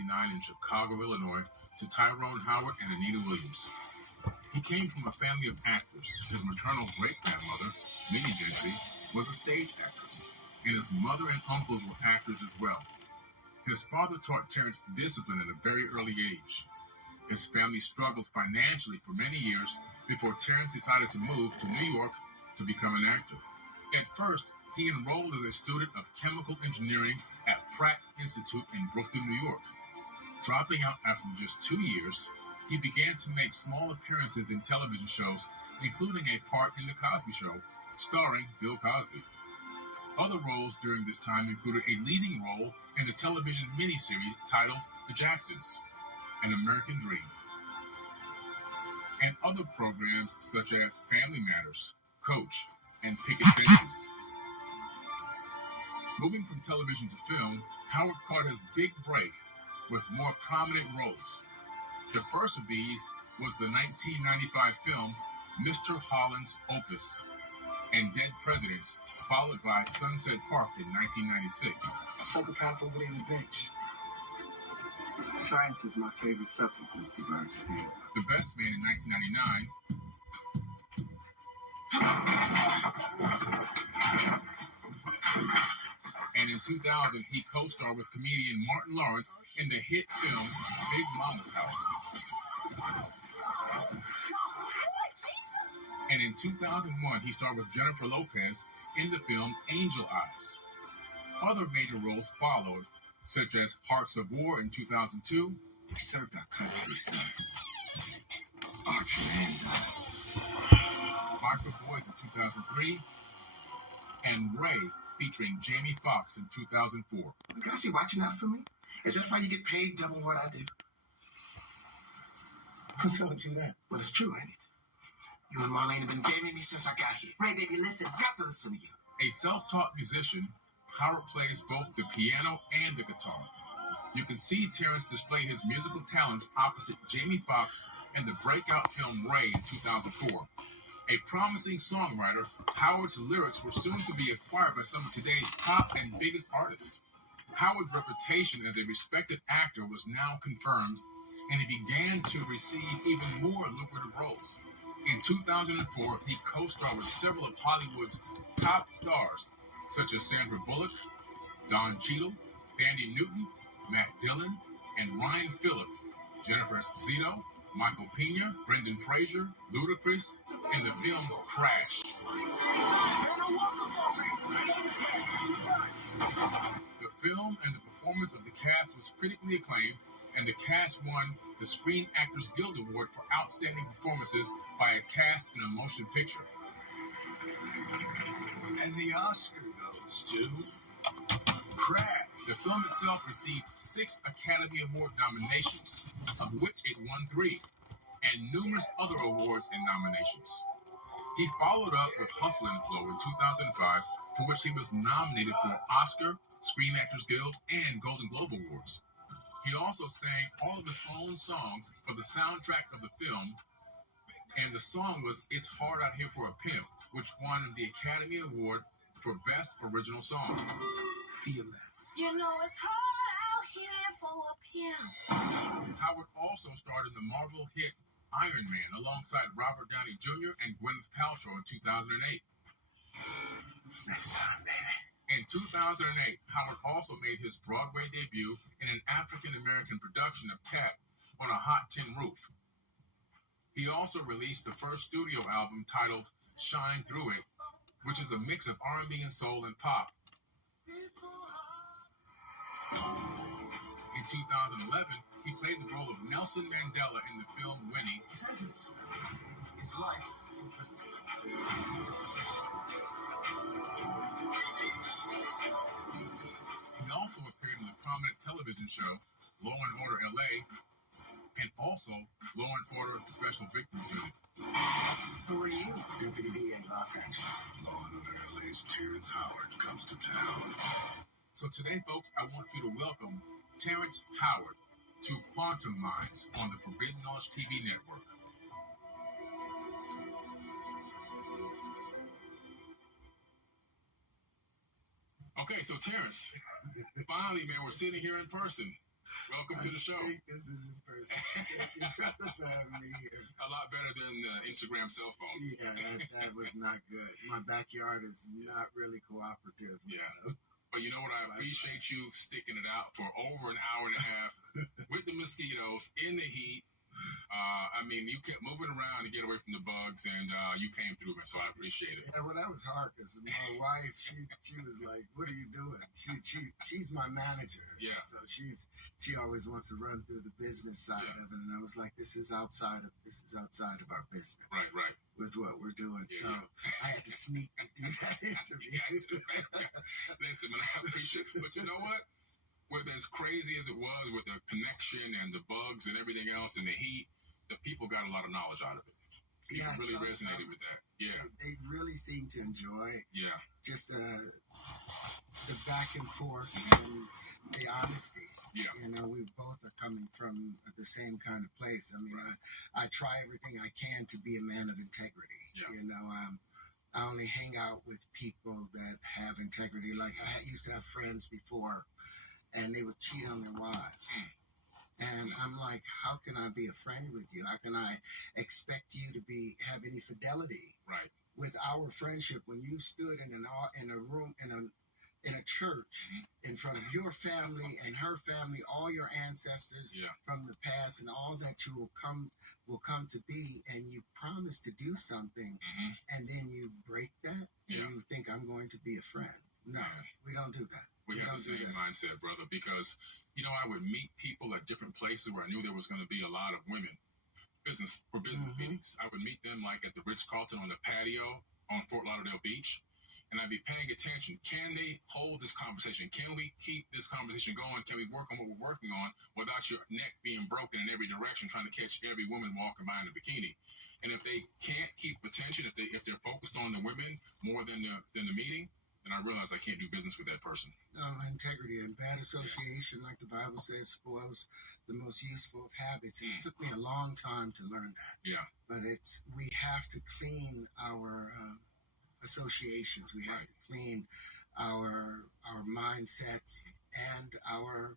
1969 in Chicago, Illinois, to Tyrone Howard and Anita Williams. He came from a family of actors. His maternal great-grandmother, Minnie Gentry, was a stage actress, and his mother and uncles were actors as well. His father taught Terrence discipline at a very early age. His family struggled financially for many years before Terrence decided to move to New York to become an actor. At first, he enrolled as a student of chemical engineering at Pratt Institute in Brooklyn, New York. Dropping out after just 2 years, he began to make small appearances in television shows, including a part in The Cosby Show, starring Bill Cosby. Other roles during this time included a leading role in the television miniseries titled The Jacksons, An American Dream, and other programs such as Family Matters, Coach, and Picket Fences. Moving from television to film, Howard caught his big break with more prominent roles. The first of these was the 1995 film Mr. Holland's Opus and Dead Presidents, followed by Sunset Park in 1996. Psychopath over there on the bench. Science is my favorite subject, Mr. Bernstein. The Best Man in 1999. And in 2000, he co-starred with comedian Martin Lawrence in the hit film Big Mama's House. And in 2001, he starred with Jennifer Lopez in the film Angel Eyes. Other major roles followed, such as Hearts of War in 2002. We served our country, sir. Archer and Microboys in 2003. And Ray, featuring Jamie Foxx in 2004. You guys see watching out for me? Is that why you get paid double what I do? Who told you that? Well, it's true, ain't it? You and Marlene have been gaming me since I got here. Ray, baby, listen. I've got to listen to you. A self-taught musician, Howard plays both the piano and the guitar. You can see Terrence display his musical talents opposite Jamie Foxx in the breakout film Ray in 2004. A promising songwriter, Howard's lyrics were soon to be acquired by some of today's top and biggest artists. Howard's reputation as a respected actor was now confirmed, and he began to receive even more lucrative roles. In 2004, he co-starred with several of Hollywood's top stars, such as Sandra Bullock, Don Cheadle, Thandie Newton, Matt Dillon, and Ryan Phillip, Jennifer Esposito, Michael Pena, Brendan Fraser, Ludacris, in the film Crash. The film and the performance of the cast was critically acclaimed, and the cast won the Screen Actors Guild Award for Outstanding Performances by a Cast in a Motion Picture. And the Oscar goes to Crash. The film itself received 6 Academy Award nominations, of which it won 3, and numerous other awards and nominations. He followed up with Hustle and Flow in 2005, for which he was nominated for Oscar, Screen Actors Guild, and Golden Globe Awards. He also sang all of his own songs for the soundtrack of the film, and the song was It's Hard Out Here for a Pimp, which won the Academy Award for Best Original Song. Feel that. You know it's hard out here for a pimp. Howard also starred in the Marvel hit Iron Man alongside Robert Downey Jr. and Gwyneth Paltrow in 2008. Next time, baby. In 2008, Howard also made his Broadway debut in an African-American production of Cat on a Hot Tin Roof. He also released the first studio album titled Shine Through It, which is a mix of R&B and soul and pop. In 2011, he played the role of Nelson Mandela in the film Winnie. His life in prison. He also appeared in the prominent television show Law and Order LA, and also Law and Order Special Victims Unit. Who are you? Deputy DA, Los Angeles. Law and Order LA's Terrence Howard comes to town. So today, folks, I want you to welcome Terrence Howard to Quantum Minds on the Forbidden Knowledge TV network. Okay, so Terrence, finally, man, we're sitting here in person. Welcome to the show. I think this is in person. Thank you for having me here. A lot better than Instagram cell phones. Yeah, that was not good. My backyard is not really cooperative. Yeah. But you know what? I appreciate you sticking it out for over an hour and a half with the mosquitoes in the heat. I mean, you kept moving around to get away from the bugs, and you came through, man. So I appreciate it. Yeah, well, that was hard because my wife, she was like, "What are you doing?" She's my manager. Yeah. So she always wants to run through the business side of it, and I was like, "This is outside of our business." Right. With what we're doing, Yeah, so I had to sneak to do that interview. Listen, man, I appreciate it. But you know what? With as crazy as it was with the connection and the bugs and everything else and the heat, the people got a lot of knowledge out of it. People really resonated with that. Yeah. They really seem to enjoy just the back and forth and the honesty. Yeah. You know, we both are coming from the same kind of place. I mean, I try everything I can to be a man of integrity. Yeah. You know, I only hang out with people that have integrity. Like I used to have friends before, and they would cheat on their wives. And I'm like, how can I be a friend with you? How can I expect you to have any fidelity with our friendship when you stood in a room in a church in front of your family and her family, all your ancestors from the past, and all that you will come to be, and you promise to do something, and then you break that, and you think I'm going to be a friend. No, we don't do that. We have the same mindset, brother, because, you know, I would meet people at different places where I knew there was going to be a lot of women business meetings. I would meet them like at the Ritz-Carlton on the patio on Fort Lauderdale Beach, and I'd be paying attention. Can they hold this conversation? Can we keep this conversation going? Can we work on what we're working on without your neck being broken in every direction, trying to catch every woman walking by in a bikini? And if they can't keep attention, if they're focused on the women more than the meeting, then I realize I can't do business with that person. Integrity and bad association, like the Bible says, spoils the most useful of habits. And it took me a long time to learn that. Yeah. But we have to clean our associations. We have to clean our mindsets and our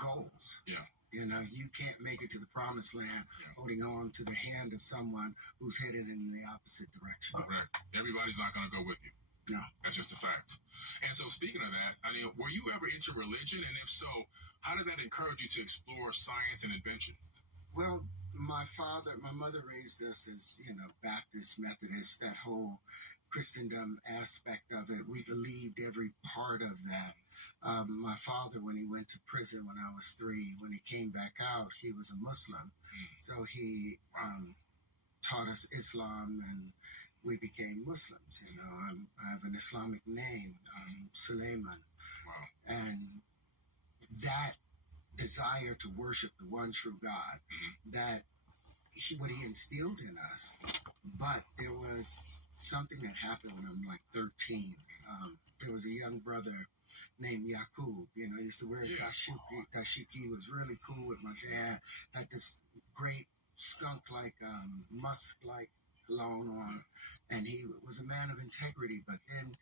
goals. Yeah. You know, you can't make it to the promised land holding on to the hand of someone who's headed in the opposite direction. Correct. Everybody's not going to go with you. No. That's just a fact. And so speaking of that, I mean, were you ever into religion? And if so, how did that encourage you to explore science and invention? Well, my mother raised us as, you know, Baptist, Methodist, that whole Christendom aspect of it. We believed every part of that. My father, when he went to prison when I was 3, when he came back out, he was a Muslim. So he taught us Islam, and we became Muslims. You know, I have an Islamic name, Suleiman. Wow. And that desire to worship the one true God, that what he instilled in us. But there was something that happened when I'm like 13. There was a young brother named Yakub. You know, he used to wear his dashiki, was really cool with my dad, had this great skunk-like, musk-like cologne on, and he was a man of integrity. But then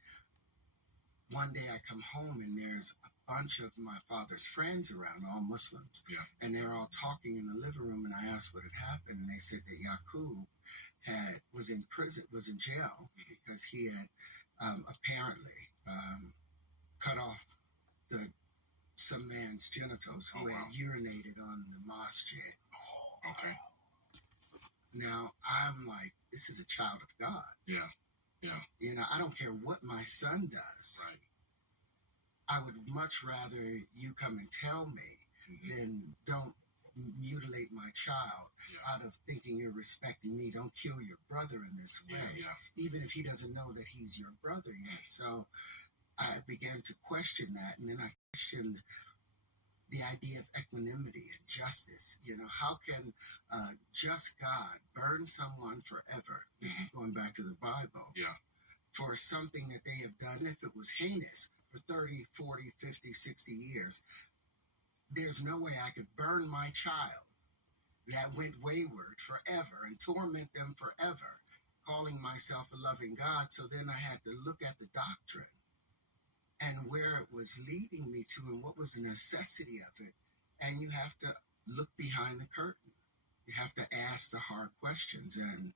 one day I come home and there's a bunch of my father's friends around, all Muslims, and they're all talking in the living room, and I asked what had happened, and they said that Yakub was in prison, was in jail, because he had apparently cut off some man's genitals who had urinated on the masjid. Okay. Now, I'm like, this is a child of God. Yeah. You know, I don't care what my son does. Right. I would much rather you come and tell me than don't mutilate my child out of thinking you're respecting me. Don't kill your brother in this way, even if he doesn't know that he's your brother yet. So I began to question that, and then I questioned the idea of equanimity and justice. You know, how can just God burn someone forever? This is going back to the Bible. Yeah. For something that they have done, if it was heinous, for 30, 40, 50, 60 years, there's no way I could burn my child that went wayward forever and torment them forever, calling myself a loving God. So then I had to look at the doctrine and where it was leading me to and what was the necessity of it. And you have to look behind the curtain. You have to ask the hard questions. And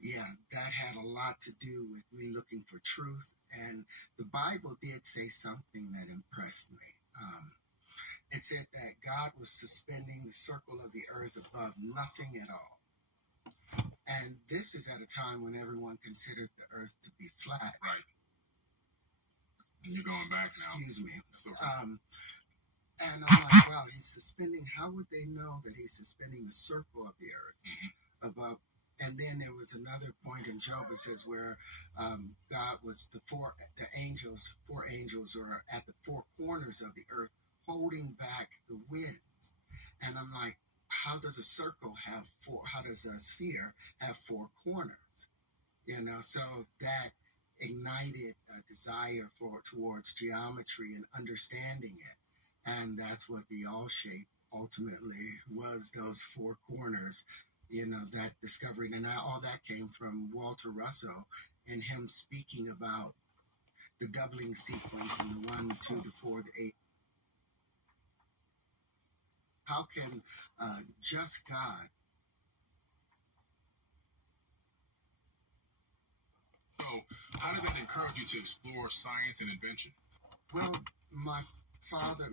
yeah, that had a lot to do with me looking for truth. And the Bible did say something that impressed me. It said that God was suspending the circle of the earth above nothing at all. And this is at a time when everyone considered the earth to be flat. Right. And you're going back now. Excuse me. That's okay. And I'm like, wow, he's suspending. How would they know that he's suspending the circle of the earth above? And then there was another point in Job, it says, where God was four angels are at the four corners of the earth holding back the winds. And I'm like, how does a circle have four? How does a sphere have four corners? You know, so that ignited a desire towards geometry and understanding it. And that's what the all shape ultimately was, those four corners, you know, that discovery. And all that came from Walter Russell and him speaking about the doubling sequence and the 1, the 2, the 4, the 8. How can just God? So, how did that encourage you to explore science and invention? Well, my father,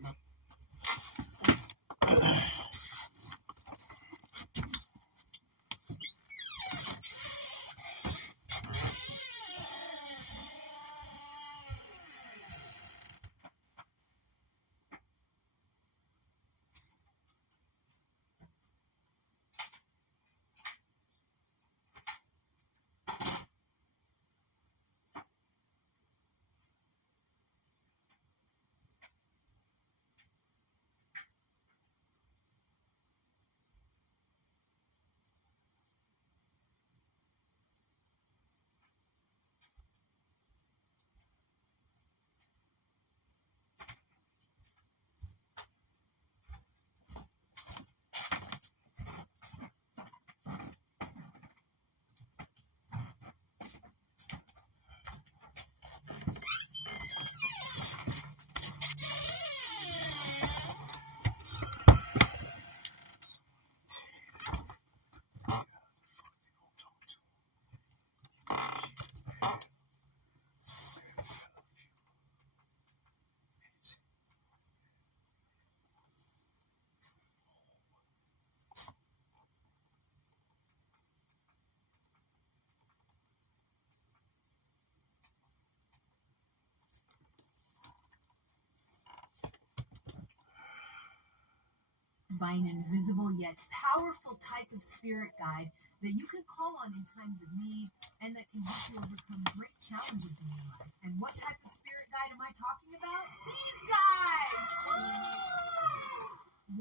by an invisible yet powerful type of spirit guide that you can call on in times of need and that can help you overcome great challenges in your life. And what type of spirit guide am I talking about? These guys!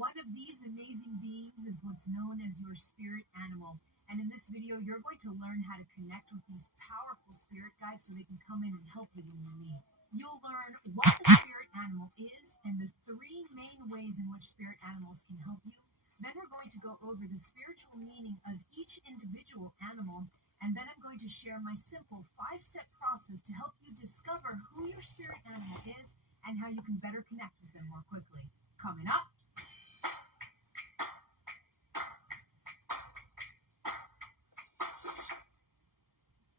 One of these amazing beings is what's known as your spirit animal. And in this video, you're going to learn how to connect with these powerful spirit guides so they can come in and help you when you need. You'll learn what the spirit animal is and the 3 main ways in which spirit animals can help you. Then we're going to go over the spiritual meaning of each individual animal. And then I'm going to share my simple 5-step process to help you discover who your spirit animal is and how you can better connect with them more quickly. Coming up.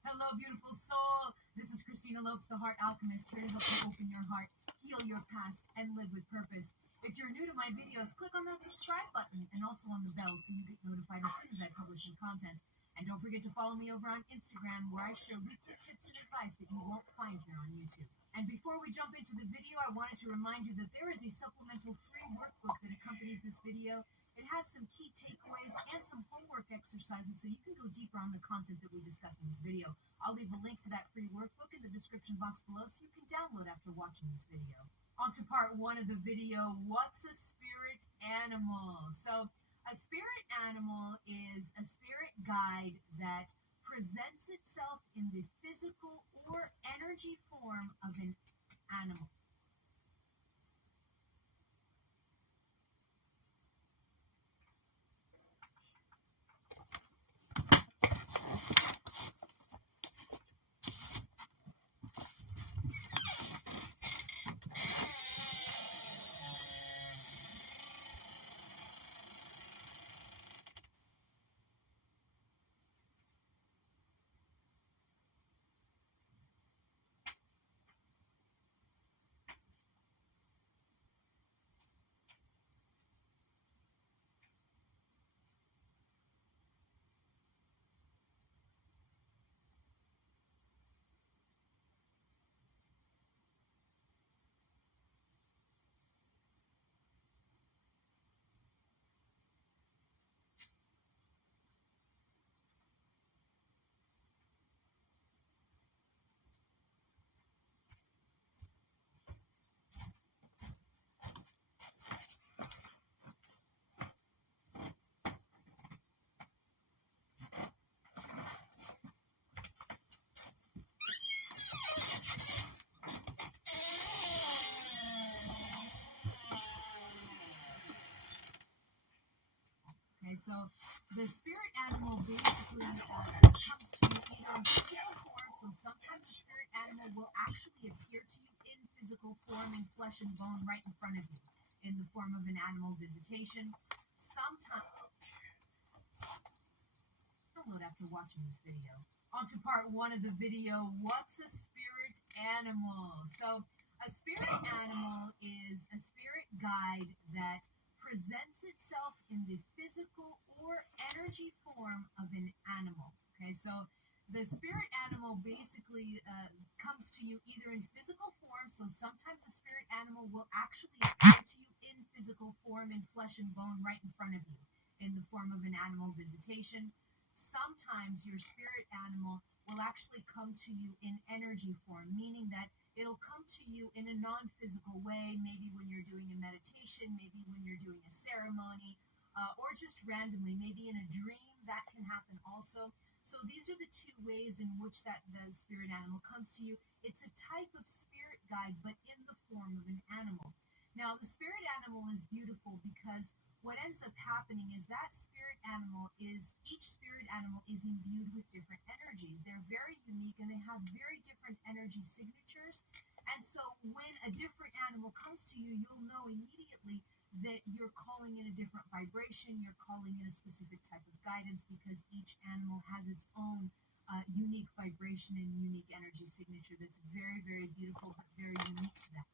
Hello, beautiful soul. This is Christina Lopes, the Heart Alchemist, here to help you open your heart, heal your past, and live with purpose. If you're new to my videos, click on that subscribe button and also on the bell so you get notified as soon as I publish new content. And don't forget to follow me over on Instagram, where I share weekly tips and advice that you won't find here on YouTube. And before we jump into the video, I wanted to remind you that there is a supplemental free workbook that accompanies this video. It has some key takeaways and some homework exercises so you can go deeper on the content that we discuss in this video. I'll leave a link to that free workbook in the description box below so you can download after watching this video. On to part 1 of the video, what's a spirit animal? So, a spirit animal is a spirit guide that presents itself in the physical or energy form of an animal. Okay, so the spirit animal basically comes to you either in physical form, so sometimes the spirit animal will actually appear to you in physical form, in flesh and bone, right in front of you, in the form of an animal visitation. Sometimes, download after watching this video. On to part one of the video, what's a spirit animal? So a spirit animal is a spirit guide that presents itself in the physical or energy form of an animal. Okay, so the spirit animal basically comes to you either in physical form, so sometimes the spirit animal will actually appear to you in physical form, in flesh and bone, right in front of you, in the form of an animal visitation. Sometimes your spirit animal will actually come to you in energy form, meaning that it'll come to you in a non-physical way, maybe when you're doing a meditation, maybe when you're doing a ceremony, or just randomly, maybe in a dream. That can happen also. So these are the two ways in which that the spirit animal comes to you. It's a type of spirit guide, but in the form of an animal. Now, the spirit animal is beautiful because what ends up happening is that each spirit animal is imbued with different energies. They're very unique and they have very different energy signatures. And so when a different animal comes to you, you'll know immediately that you're calling in a different vibration, you're calling in a specific type of guidance, because each animal has its own unique vibration and unique energy signature that's very, very beautiful, but very unique to them.